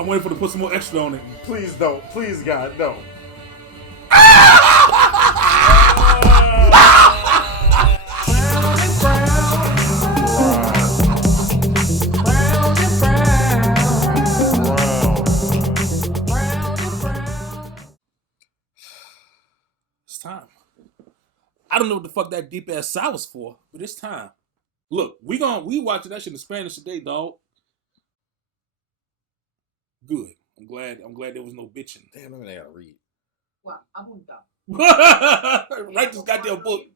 I'm waiting for to put some more extra on it. Please don't. Please, God, no. It's time. I don't know what the fuck that deep ass sigh was for, but it's time. Look, we watching that shit in Spanish today, dog. Good. I'm glad there was no bitching. Damn, I gotta read. Write this goddamn book.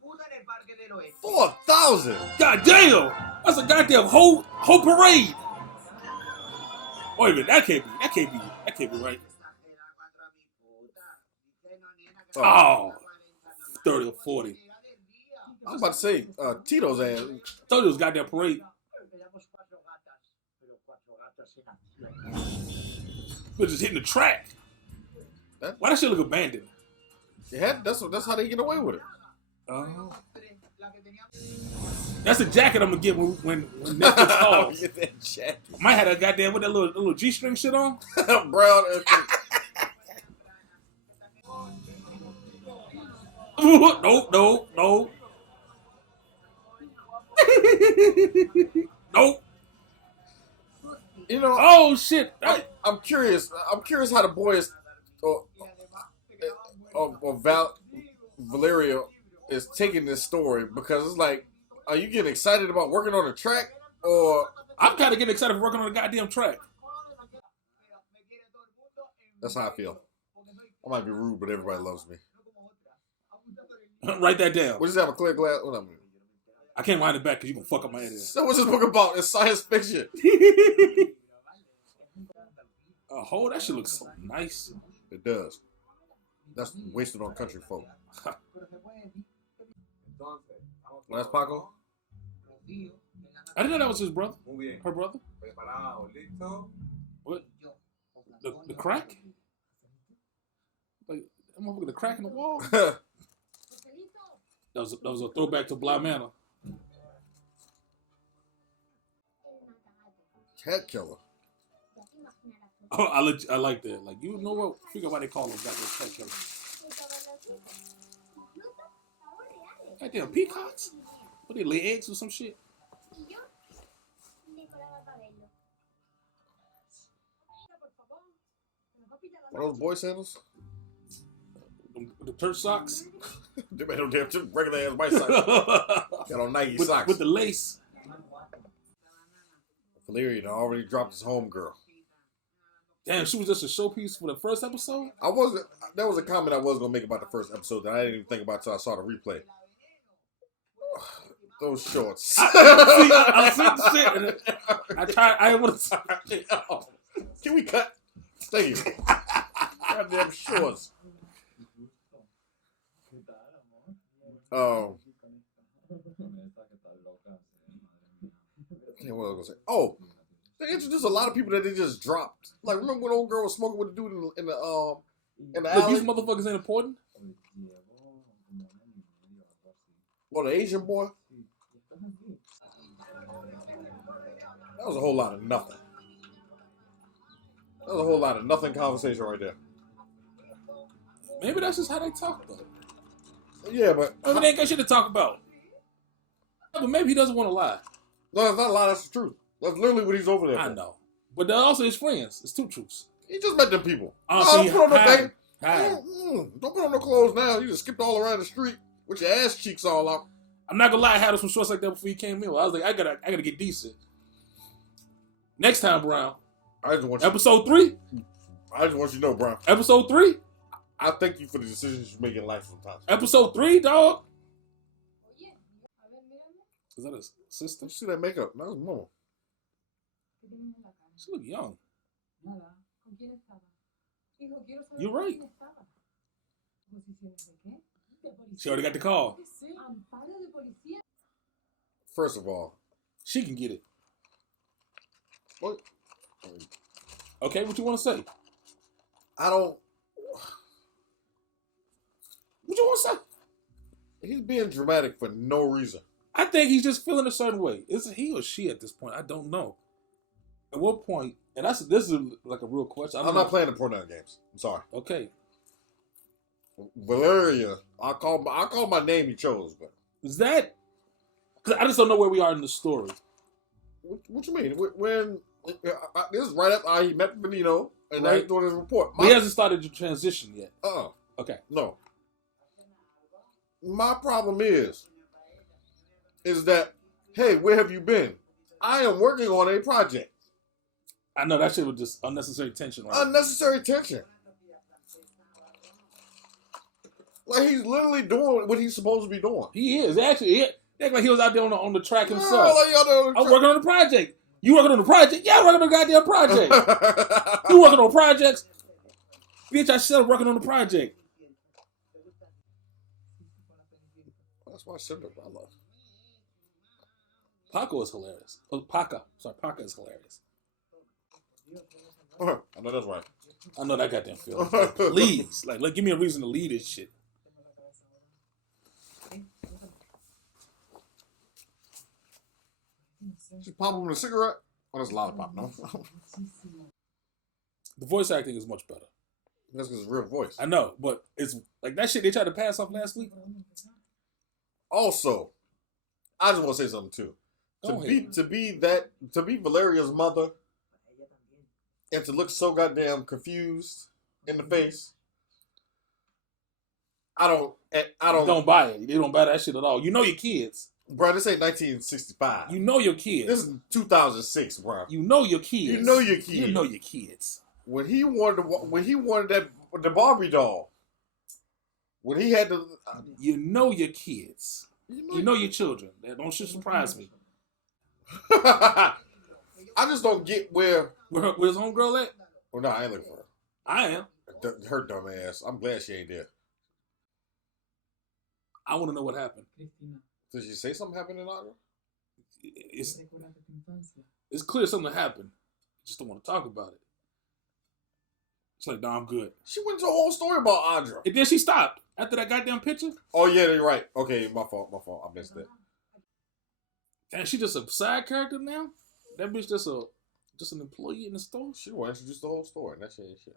4,000. God damn! That's a goddamn whole parade. Wait a minute, that can't be right. Oh, 30 or 40. I was about to say, Tito's ass. I told you it was goddamn parade. We're just hitting the track. Why that shit look abandoned? Yeah, that's how they get away with it. That's the jacket I'm gonna get when Netflix calls. Get that jacket. I might have a goddamn with that little G-string shit on. Brown. No. Nope. You know. Oh shit. I'm curious. I'm curious how the boys Valerio is taking this story, because it's like, are you getting excited about working on the track, or I'm kind of getting excited for working on the goddamn track. That's how I feel. I might be rude, but everybody loves me. Write that down. We just have a clear glass. What I mean? I can't wind it back because you're going to fuck up my head. So what's this book about? It's science fiction. Oh, that shit looks so nice. It does. That's wasted on country folk. Well, that's Paco? I didn't know that was his brother. Her brother. What? The crack? Like, I'm looking at the crack in the wall. That was a throwback to Bly Manor. Cat killer. Oh, I like that. Like, you know what? Figure out why they call them goddamn cat killers. Goddamn peacocks? What, they lay eggs or some shit? Are those boy sandals? The church socks? They made them damn regular ass white socks. Got on Nike socks. With the lace. Valerian already dropped his homegirl. Damn, she was just a showpiece for the first episode? That was a comment I was going to make about the first episode that I didn't even think about until I saw the replay. Those shorts. I said shit. I tried. I want to. Can we cut? Thank you. Goddamn shorts. What was I gonna say? Oh, they introduced a lot of people that they just dropped. Like, remember when old girl was smoking with the dude in the alley? These motherfuckers ain't important. Well, the Asian boy. That was a whole lot of nothing. That was a whole lot of nothing conversation right there. Maybe that's just how they talk, though. Yeah, but I mean, they ain't got shit to talk about. But maybe he doesn't want to lie. No, that's not a lie. That's the truth. That's literally what he's over there for. I know. But they're also his friends. It's two truths. He just met them people. Don't put on no thing. Don't Don't put on no clothes now. You just skipped all around the street with your ass cheeks all out. I'm not gonna lie. I had some shorts like that before he came in. I was like, I gotta get decent. Next time, Brown. Episode 3. I just want you to know, Brown. Episode 3. I thank you for the decisions you make in life sometimes. Episode 3, dog. Is that a sister? You see that makeup? That was mama. She look young. You're right. She already got the call. First of all, she can get it. What? Okay, what you want to say? I don't. What you want to say? He's being dramatic for no reason. I think he's just feeling a certain way. Is it he or she at this point? I don't know. At what point And this is like a real question. I'm not playing the pronoun games. I'm sorry. Okay. Valeria, I call my name you chose, but Is that? Because I just don't know where we are in the story. What you mean? When this is right after he met Veneno and now Right. he's doing his report. But he hasn't started the transition yet. Okay. No. My problem is that, hey, where have you been? I am working on a project. I know that shit was just unnecessary tension. Right? Unnecessary tension. Like he's literally doing what he's supposed to be doing. He is actually. He act like he was out there on the track himself. I'm working on the project. You working on the project? Yeah, I'm working on the goddamn project. You working on projects? Bitch, I said I'm working on the project. That's my Cinderella. Paco is hilarious. Oh, Paca is hilarious. I know that's right. I know that goddamn feeling. Please, like, give me a reason to lead this shit. Just pop him with a cigarette. Oh, that's a lollipop, no? The voice acting is much better. That's because it's real voice. I know, but it's like that shit they tried to pass off last week. Also, I just want to say something too. To be Valeria's mother and to look so goddamn confused in the face. I don't buy it. They don't buy that shit at all. You know your kids. Bro, this ain't 1965. You know your kids. This is 2006, bro. You know your kids. You know your kids. You know your kids. When he wanted the Barbie doll, when he had to, you know your kids. You know your children. That don't shit surprise me. I just don't get where's homegirl at? Well, no, I ain't looking for her. I am. Her dumb ass. I'm glad she ain't there. I want to know what happened. Did she say something happened in Agra? It's clear something happened. Just don't want to talk about it. It's like, no, I'm good. She went into a whole story about Audra. And then she stopped after that goddamn picture. Oh yeah, you're right. Okay, my fault. I missed that. And she just a side character now? That bitch just an employee in the store? She will introduce the whole story. That shit ain't shit.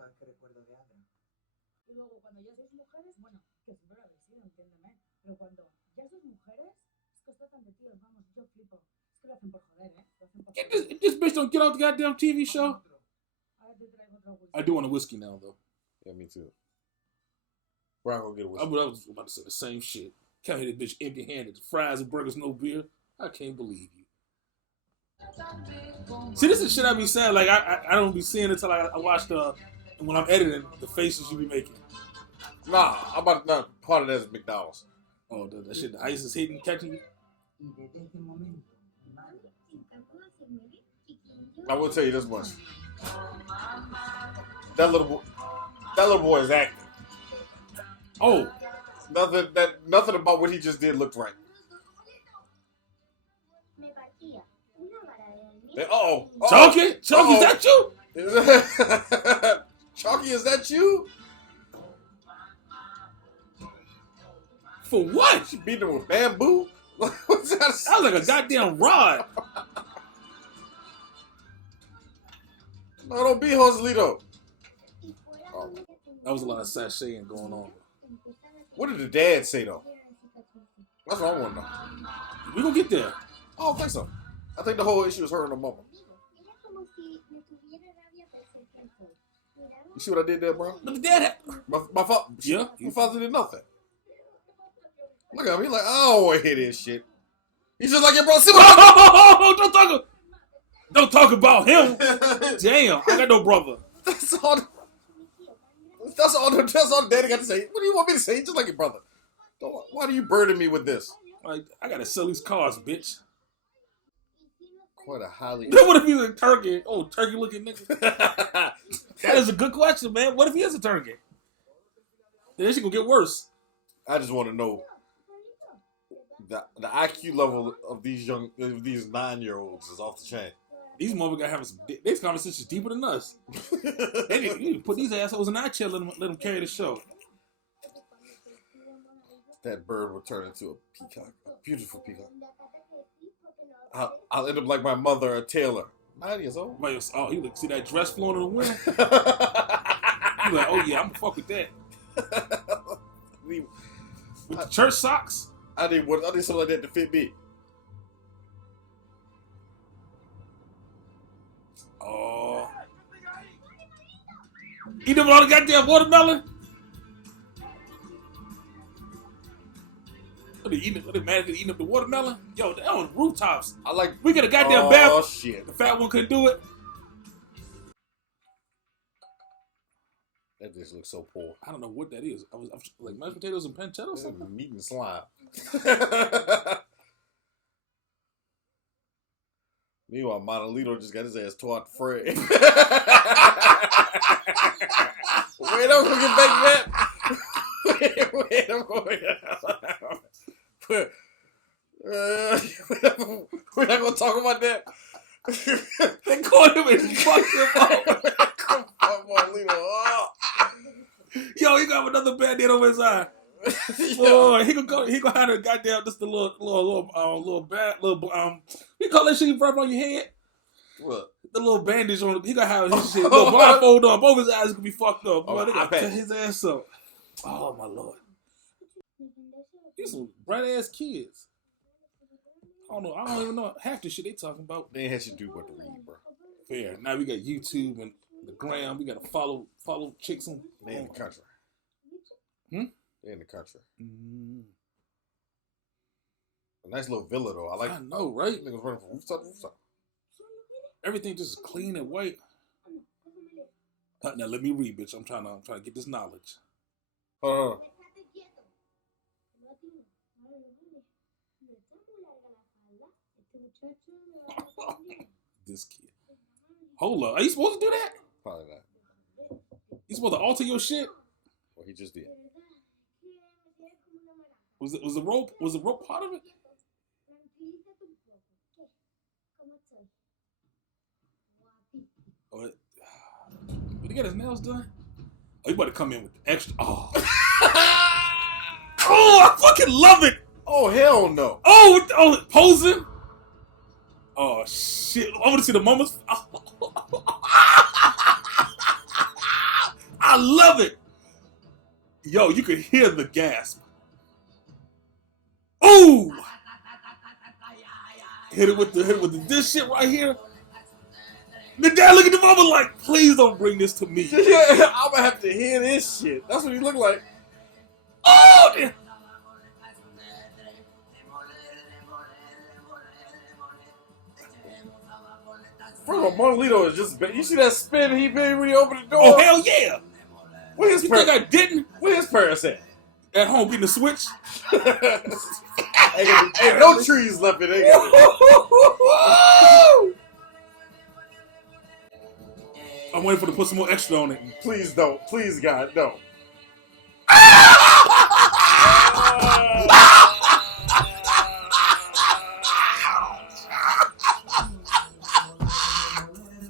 If this bitch don't get off the goddamn TV show. I do want a whiskey now, though. Yeah, me too. Where I gonna get a whiskey? I was about to say the same shit. Can't hear this bitch empty-handed. Fries and burgers, no beer. I can't believe you. See, this is shit I be saying. Like, I don't be seeing it until I watch when I'm editing, the faces you be making. Nah, I'm about to not part of that is McDonald's. Oh, that shit, the ice is hitting, catching you? I will tell you this much. That little boy is acting. Oh. Nothing about what he just did looked right. Chalky, is that you? Chalky, is that you? For what? She beat him with bamboo? What's that? That was like a goddamn rod. No, don't be Joselito. Oh, that was a lot of sashaying going on. What did the dad say though? That's what I want to know. We gonna get there. I don't think so. I think the whole issue is her and her mama. You see what I did there, bro? But the dad my father. Yeah. My father did nothing. Look at him. He's like, I don't want to hear this shit. He's just like your brother. See what Don't talk about him. Damn, I got no brother. That's all the daddy got to say. What do you want me to say? Just like your brother. Why do you burden me with this? Like, I gotta sell these cars, bitch. Quite a highly. What if he's a turkey? Oh, turkey looking nigga. That is a good question, man. What if he is a turkey? Then shit gonna get worse. I just want to know the IQ level of these 9-year-olds is off the chain. These motherfuckers gotta have these conversations deeper than us. They need to put these assholes in our chair, let them carry the show. That bird will turn into a peacock, a beautiful peacock. I'll end up like my mother, a tailor. 9 years old. Like, oh, he look, see that dress flowing in the wind? He like, oh yeah, I'm gonna fuck with that. With the church socks? I need something like that to fit me. Oh. Eat up all the goddamn watermelon? What are they mad at eating up the watermelon? Yo, they're on rooftops. We got a goddamn bath. Oh shit. The fat one couldn't do it. That just looks so poor. I don't know what that is. I was like mashed potatoes and pancetta or something? Meat and slime. Meanwhile, Monolito just got his ass tore out the fray. Wait, I'm gonna get back to that. Wait, I'm going. We're not gonna talk about that. They called him and fucked him up. Yo, he got another band-aid over his eye. Boy, he gonna have a goddamn just a little we call that shit wrap on your head. What? The little bandage on. He gonna have his shit, little blindfold on. Both his eyes gonna be fucked up. Boy, they gotta cut his ass up. Oh my lord. These some bright ass kids. I don't know. I don't even know half the shit they talking about. They ain't had shit to do but to read, bro. Fair. Now we got YouTube and the gram. We gotta follow chicks on. They in the country. They in the country. A nice little villa though. I know, right? Niggas running from rooftop to rooftop. Everything just clean and white. Now let me read, bitch. I'm trying to get this knowledge. This kid. Hold up. Are you supposed to do that? Probably not. You supposed to alter your shit? Well, he just did. Was the rope part of it? Oh, did he get his nails done? Oh, you better come in with the extra. Oh. Oh, I fucking love it. Oh, hell no. Oh, posing. Oh, shit. I want to see the moments. I love it. Yo, you could hear the gasp. Ooh. Hit it with this shit right here. The dad look at the mama like, please don't bring this to me. Yeah, I'm gonna have to hear this shit. That's what he look like. Oh, damn. First of all, Monolito is just. You see that spin he made when he opened the door? Oh, hell yeah. Where his parents? I didn't? Where his parents at? At home getting the switch. Ain't no trees left in there. I'm waiting for them to put some more extra on it. Please don't. Please, God, no.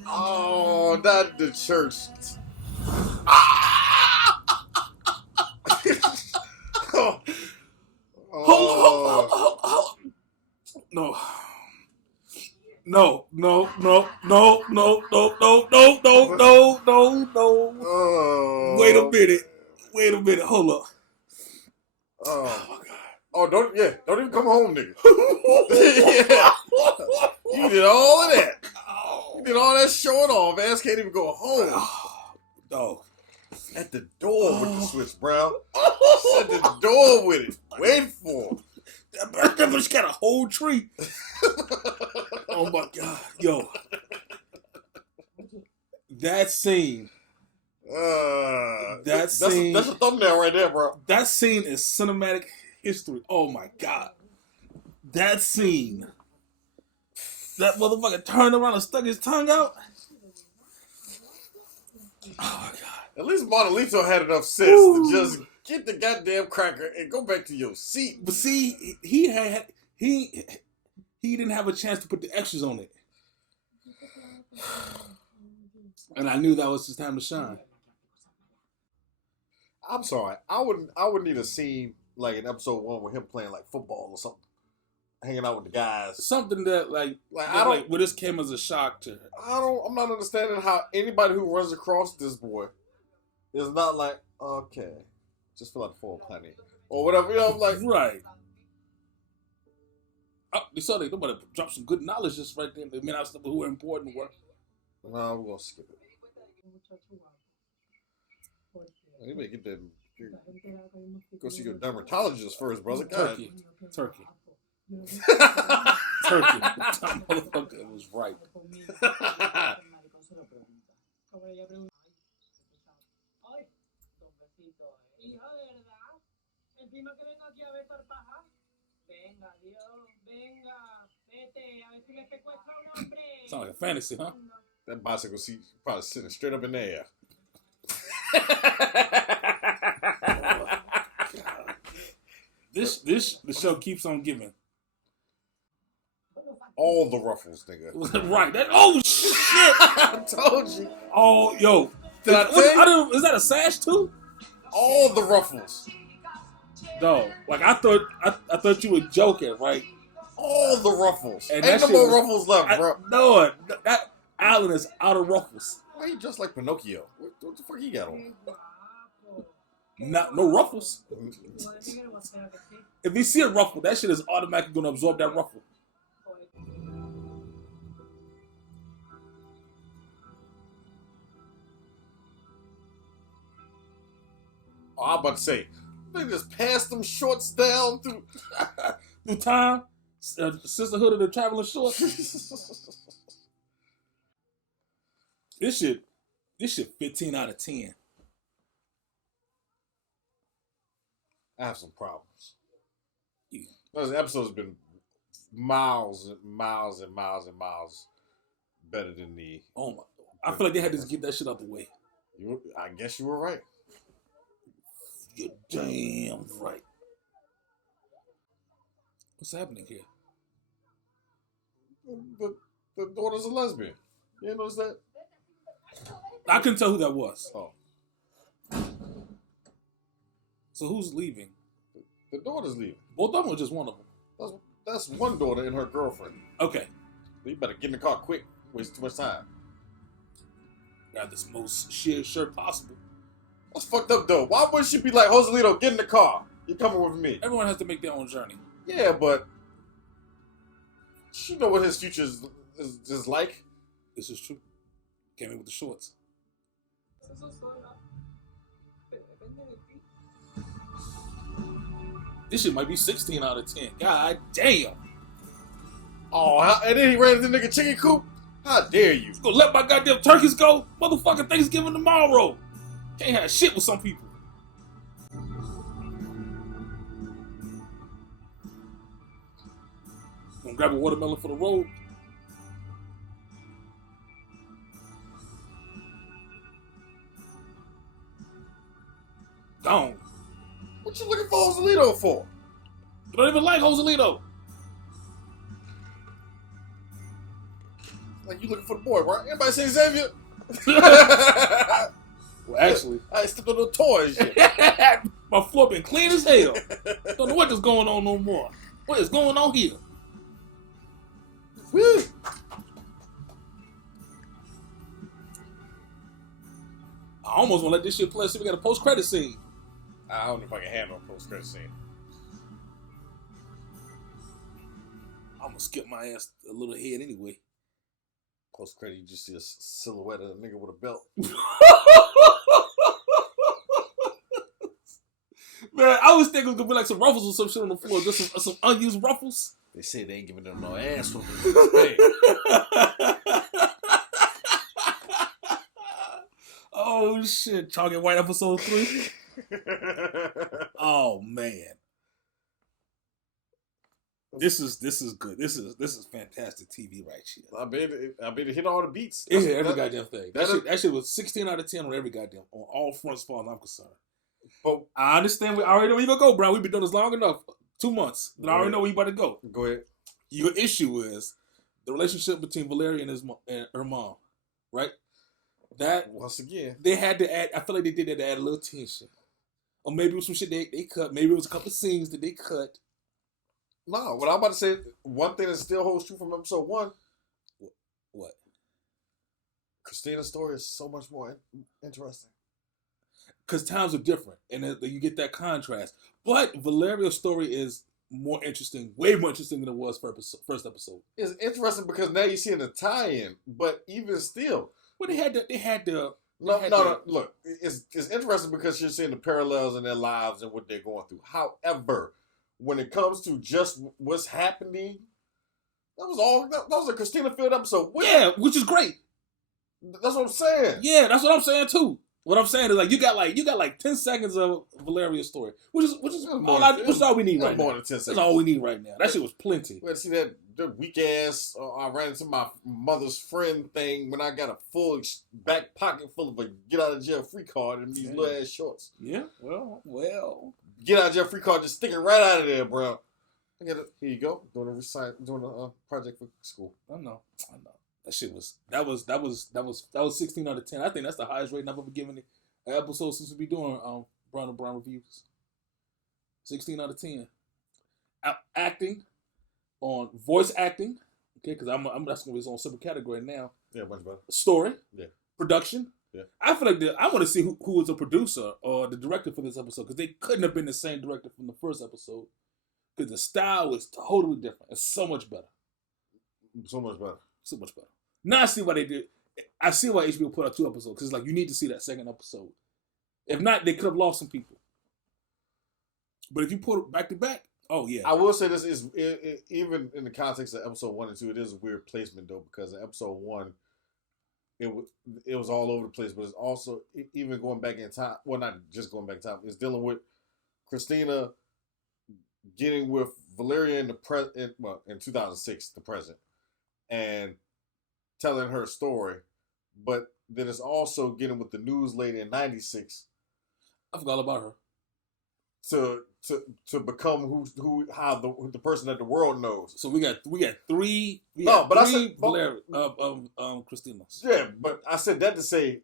Oh, not the church. No. Wait a minute. Hold up. Oh my God. Oh, don't even come home, nigga. Yeah. You did all of that. You did all that showing off. Ass can't even go home. Dog. At the door with the switch, bro. At the door with it. Wait for him. That bitch got a whole tree. Oh my God. Yo. That scene. That's a thumbnail right there, bro. That scene is cinematic history. Oh my God. That scene. That motherfucker turned around and stuck his tongue out. Oh my God. At least Monolito had enough sense to just get the goddamn cracker and go back to your seat. But see, he didn't have a chance to put the extras on it. And I knew that was his time to shine. I'm sorry. I would need a scene like in episode 1 with him playing like football or something. hanging out with the guys. Something that where this came as a shock to her. I'm not understanding how anybody who runs across this boy is not like, okay, just fill out the form, honey, or whatever. You know, I'm like, right. They saw they nobody drop some good knowledge just right there. They mean out stuff who are important work. No, we're gonna skip it. You may get that. Go see your dermatologist first, brother. Turkey. Turkey. That motherfucker was right. Sound like a fantasy, huh? That bicycle seat probably sitting straight up in the air. The show keeps on giving. All the Ruffles, nigga. Right. Shit! I told you. Oh, yo. Did I tell you? Is that a sash too? All the Ruffles. No. Like I thought you were joking, right? All the Ruffles. And ain't no more Ruffles left, bro. No, that Alan is out of Ruffles. Why he just like Pinocchio? What the fuck he got on? No Ruffles. If you see a ruffle, that shit is automatically gonna absorb that ruffle. Oh, I'm about to say, they just passed them shorts down through time. Sisterhood of the Traveling Shorts. This shit 15 out of 10. I have some problems. Yeah. This episode has been miles and miles and miles and miles better than the. Oh my! I feel like they had to get that shit out the way. I guess you were right. You're damn right. What's happening here? The daughter's a lesbian. You didn't notice that? I couldn't tell who that was. Oh. So who's leaving? The daughter's leaving. Both of them or just one of them? That's one daughter and her girlfriend. Okay. So you better get in the car quick. Waste too much time. Got this most sheer shirt possible. That's fucked up though. Why would she be like, Joselito, get in the car. You're coming with me. Everyone has to make their own journey. Yeah, but she know what his future is like. This is true. Came in with the shorts. This shit might be 16 out of 10. God damn. Oh, and then he ran into the nigga chicken coop? How dare you? You gonna let my goddamn turkeys go? Motherfucking Thanksgiving tomorrow. Can't have shit with some people. Gonna grab a watermelon for the road. Gone. What you looking for Joselito for? You don't even like Joselito. Like you looking for the boy, right? Anybody say Xavier? Well, actually, I stepped on the toys. my floor been clean as hell. Don't know what is going on no more. What is going on here? Woo. I almost want to let this shit play. See, we got a post-credit scene. I don't know if I can handle a post-credit scene. I'm gonna skip my ass a little ahead anyway. Post-credit, you just see a silhouette of a nigga with a belt. Man, I was thinking it was gonna be like some ruffles or some shit on the floor, just some unused ruffles. They say they ain't giving them no ass for Oh shit! Target White episode 3. Oh man, this is good. This is fantastic TV right here. I bet it hit all the beats. It hit every goddamn thing. That shit was 16 out of 10 on every goddamn on all fronts, as far as I'm concerned. But I understand. I already know where you gonna go, bro. We've been doing this long enough. 2 months. But I already know where you about to go. Go ahead. Your issue is the relationship between Valeria and her mom, right? That once again they had to add. I feel like they did that to add a little tension, or maybe it was some shit they cut. Maybe it was a couple of scenes that they cut No, what I'm about to say, one thing that still holds true from episode 1. What? Christina's story is so much more interesting. Because times are different, and you get that contrast. But Valeria's story is more interesting, way more interesting than it was for first episode. It's interesting because now you're seeing the tie-in, but even still, well, they had to. No. Look, it's interesting because you're seeing the parallels in their lives and what they're going through. However, when it comes to just what's happening, that was a Christina Field episode. Yeah, which is great. That's what I'm saying. Yeah, that's what I'm saying too. What I'm saying is like you got like 10 seconds of Valeria's story, which is all we need right now. More than 10 seconds. That's all we need right now. That shit was plenty. Well, see that weak ass. I ran into my mother's friend thing when I got a full back pocket full of a get out of jail free card and these little ass shorts. Yeah. Well. Get out of jail free card just sticking right out of there, bro. Here you go. Doing a project for school. I know. That was 16 out of 10. I think that's the highest rating I've ever given an episode since we be doing Brown and Brown reviews. 16 out of 10. Acting, on voice acting, okay, because that's gonna be its own separate category now. Yeah, much better. Story, yeah. Production. Yeah. I feel like I want to see who was the producer or the director for this episode because they couldn't have been the same director from the first episode because the style was totally different. It's so much better. So much better. Now I see why they did. I see why HBO put out 2 episodes because it's like you need to see that second episode. If not, they could have lost some people. But if you put it back to back, oh yeah. I will say this is even in the context of episode 1 and 2, it is a weird placement though because in episode 1, it was all over the place, but it's also even going back in time. Well, not just going back in time. It's dealing with Christina getting with Valeria in 2006, the present, and telling her story, but then it's also getting with the news lady in '96. I forgot about her. To become the person that the world knows. So we got three. Christinas. Yeah, but I said that to say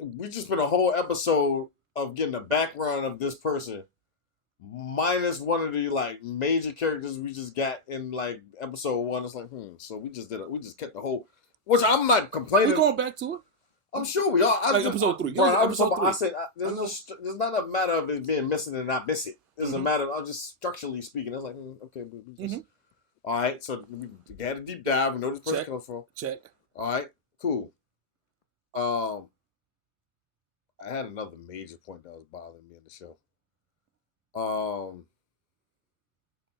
we just spent a whole episode of getting the background of this person, minus one of the like major characters we just got in like episode 1. It's like, so we just kept the whole, which I'm not complaining. We're going back to it. I'm sure we are. Episode 3. Episode 3. I said there's not a matter of it being missing and not miss it. There's a matter of just structurally speaking. It's like, okay, we just, all right. So we had a deep dive. We know this person comes from. Check. All right, cool. I had another major point that was bothering me in the show.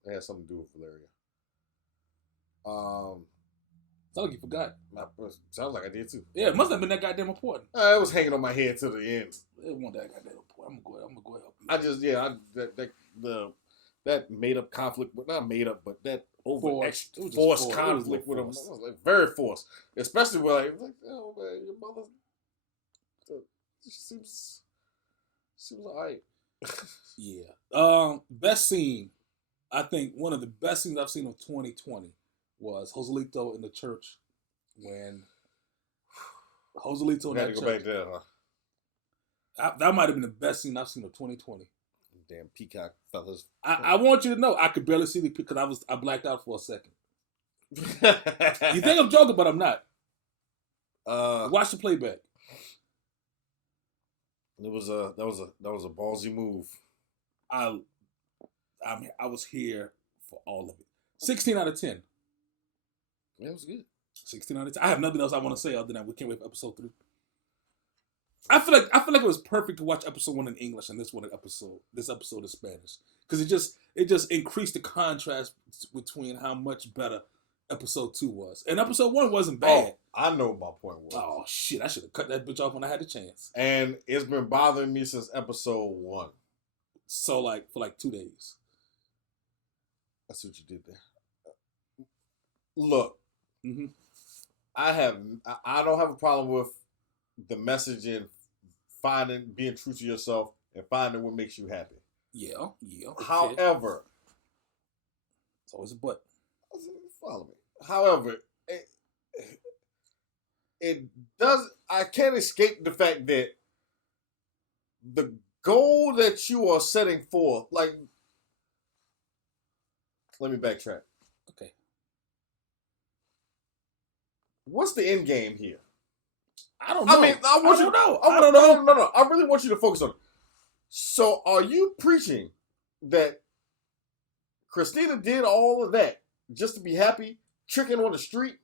It had something to do with Valeria. Sounds like you forgot. Sounds like I did too. Yeah, it must have been that goddamn important. It was hanging on my head till the end. It wasn't that goddamn important. I'm gonna go help you. I just that made up conflict, but not made up, but that forced conflict with him was like very forced. Especially when like oh man, your mother seems alright. Yeah. Best scene. I think one of the best scenes I've seen of 2020 was Joselito in the church when Joselito in that church. Go back there, huh? That might have been the best scene I've seen of 2020. Damn peacock fellas. I want you to know I could barely see the because I blacked out for a second. You think I'm joking, but I'm not. Watch the playback. That was a ballsy move. I was here for all of it. 16 out of 10. Yeah, it was good. 16 out of 10. I have nothing else I want to say other than we can't wait for episode 3. I feel like it was perfect to watch episode 1 in English and this episode in Spanish because it just increased the contrast between how much better episode 2 was, and episode 1 wasn't bad. Oh, I know what my point was. Oh shit! I should have cut that bitch off when I had the chance. And it's been bothering me since episode 1. So like for 2 days. That's what you did there. Look, I don't have a problem with the message in being true to yourself and finding what makes you happy. Yeah. Okay. However, it's always a but. Follow me. However, it does. I can't escape the fact that the goal that you are setting forth, like Let me backtrack. Okay. What's the end game here? I don't know. I mean, I don't know. No. I really want you to focus on it. So, are you preaching that Christina did all of that just to be happy, tricking on the street?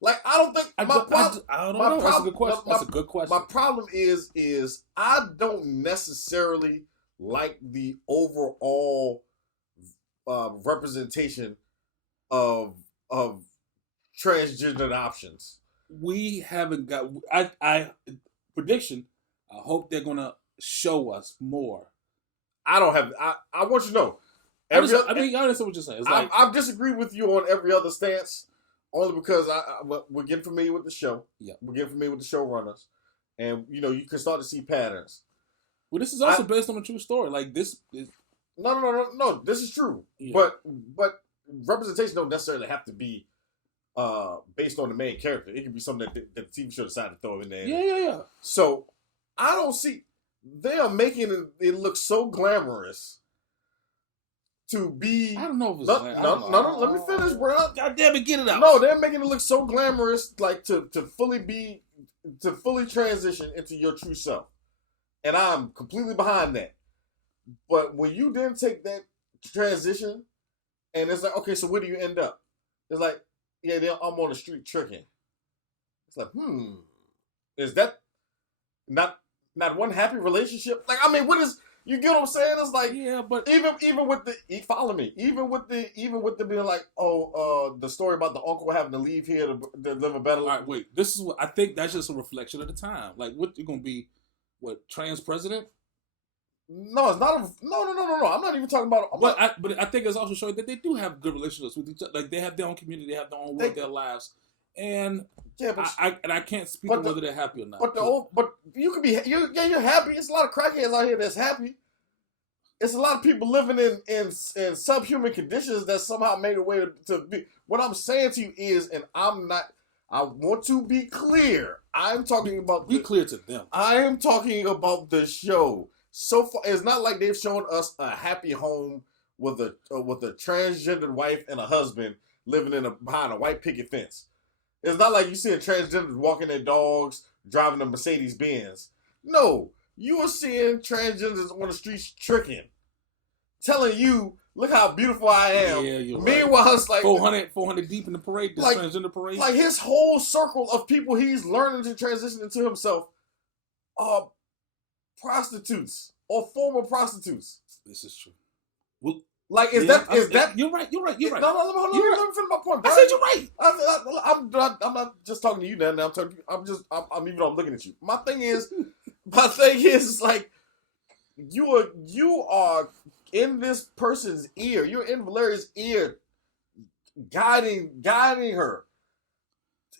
Like, I don't think I don't know. That's a good question. That's a good question. My problem is I don't necessarily like the overall representation of transgender options. We haven't got. I prediction. I hope they're gonna show us more. I don't have. I want you to know. I understand what you're saying. It's like I've disagreed with you on every other stance, only because we're getting familiar with the show. Yeah, we're getting familiar with the showrunners, and you can start to see patterns. Well, this is also based on a true story. Like this is no. This is true, yeah. but representation don't necessarily have to be based on the main character. It could be something that the TV show decided to throw in there. Yeah. So I don't see they are making it look so glamorous to be. I don't know if it's no. Let me finish, bro. God damn it, get it out. No, they're making it look so glamorous, like to fully transition into your true self, and I'm completely behind that. But when you then take that transition, and it's like, okay, so where do you end up? It's like, yeah, I'm on the street tricking. It's like, is that not one happy relationship? Like, I mean, what is, you get what I'm saying? It's like, yeah, but even with the, follow me, even with the being like, the story about the uncle having to leave here to live a better life. All right, wait, this is what I think. That's just a reflection of the time. Like, what you're gonna be, trans president? No, it's not. No. I'm not even talking about. But I think it's also showing that they do have good relationships with each other. Like, they have their own community, they have their own world, their lives, and yeah, but I can't speak on whether they're happy or not. But you could be. You're happy. It's a lot of crackheads out here that's happy. It's a lot of people living in subhuman conditions that somehow made a way to be. What I'm saying to you is, and I'm not. I want to be clear. I'm talking about. Be clear to them. I am talking about the show. So far, it's not like they've shown us a happy home with a transgendered wife and a husband living behind a white picket fence. It's not like you see transgenders walking their dogs, driving a Mercedes Benz. No, you are seeing transgenders on the streets tricking, telling you, "Look how beautiful I am." Yeah, you're Meanwhile, right. It's like 400 deep in the parade, the transgender parade. Like his whole circle of people he's learning to transition into himself are prostitutes or former prostitutes. This is true. Well, like, is that? You're right. No, let me finish my point, bro. I said you're right. I'm not just talking to you now. I'm looking at you. My thing is like, you are in this person's ear. You're in Valeria's ear, guiding her,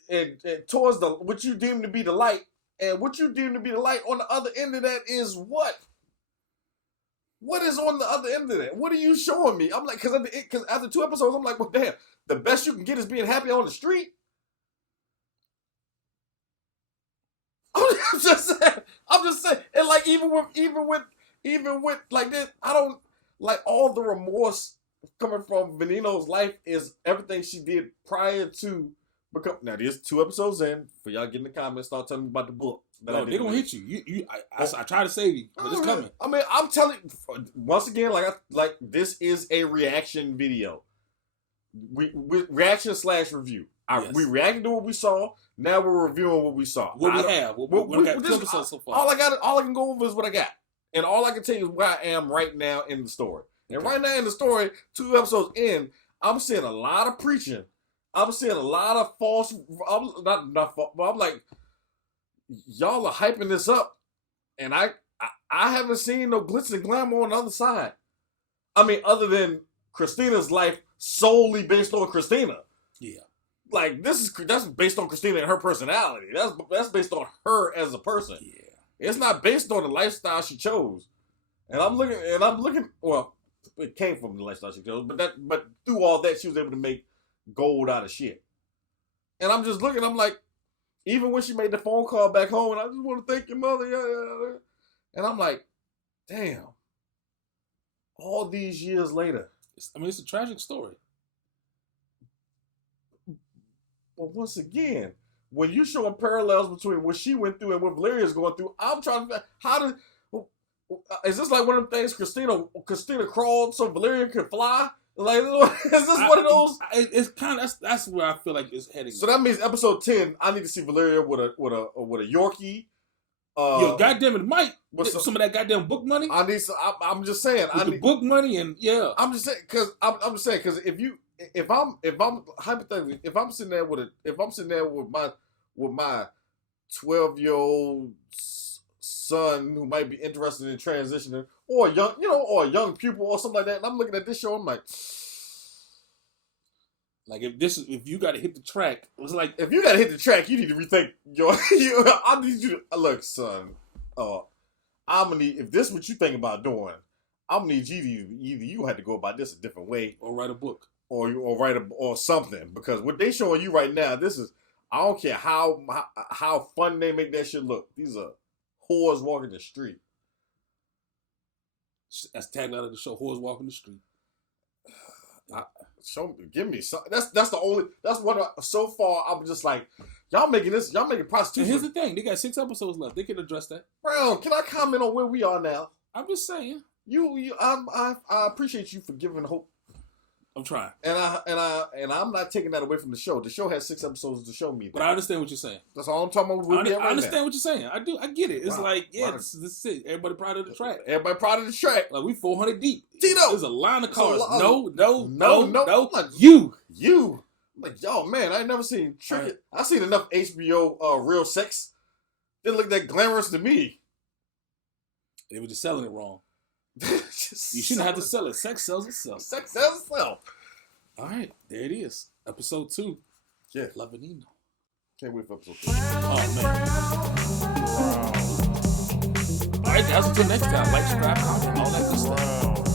and towards what you deem to be the light. And what you deem to be the light on the other end of that is what? What is on the other end of that? What are you showing me? I'm like, because after 2 episodes, I'm like, well, damn, the best you can get is being happy on the street. I'm just saying, and like even with like this, I don't like all the remorse coming from Veneno's life is everything she did prior to. Now there's 2 episodes in. For y'all get in the comments, start telling me about the book. No, they're gonna hit you. I try to save you, but it's coming. I mean, I'm telling you, once again, like this is a reaction video. We reaction / review. Yes. We reacted to what we saw. Now we're reviewing what we saw. What we have. We got 2 episodes so far. All I can go over is what I got, and all I can tell you is where I am right now in the story. And right now in the story, 2 episodes in, I'm seeing a lot of preaching. I'm seeing a lot of false. I'm not false, but I'm like, y'all are hyping this up, and I haven't seen no glitz and glamour on the other side. I mean, other than Christina's life solely based on Christina. Yeah, like that's based on Christina and her personality. That's based on her as a person. Yeah, it's not based on the lifestyle she chose. And I'm looking. Well, it came from the lifestyle she chose, but through all that, she was able to make gold out of shit. And I'm just looking, I'm like, even when she made the phone call back home, and I just want to thank your mother, yeah. And I'm like, damn, all these years later. It's a tragic story. But once again, when you're showing parallels between what she went through and what Valeria's going through, I'm trying to is this like one of the things Christina crawled so Valeria could fly? Like, is this one of those? It's kind of that's where I feel like it's heading. So that means episode 10, I need to see Valeria with a Yorkie. Yo, goddamn it, Mike! Some of that goddamn book money. I need. I'm just saying. I need the book money and yeah. I'm just saying because if I'm hypothetically if I'm sitting there with my 12-year-old son who might be interested in transitioning or a young pupil or something like that, and I'm looking at this show, I'm like if you got to hit the track, it was like if you got to hit the track, you need to rethink I need you to look, son. I'm gonna need if this is what you think about doing. I'm gonna need you to either you had to go about this a different way or write a book or write or something, because what they showing you right now, this is I don't care how fun they make that shit look. These are whores walking the street. That's tagline of the show: whores walking the street. Give me some. That's one. So far, I'm just like, y'all making prostitution. And here's the thing: they got 6 episodes left. They can address that. Brown, can I comment on where we are now? I'm just saying. I appreciate you for giving hope. I'm trying. And I'm not taking that away from the show. The show has 6 episodes to show me that. But I understand what you're saying. That's all I'm talking about. I understand what you're saying. I do. I get it. It's this is it. Everybody proud of the track. Everybody proud of the track. Like we 400 deep. Tito. There's a line of cars. No. Like, you. I'm like, yo, man, I ain't never seen Trick. I seen enough HBO real sex. Didn't look that glamorous to me. They were just selling it wrong. You shouldn't have to sell it. Sex sells itself. Sex sells itself. All right, there it is. Episode 2. Yeah. La Veneno. Can't wait for episode 2. Oh, man. All right, guys, until next time. Like, subscribe, comment, all that good stuff.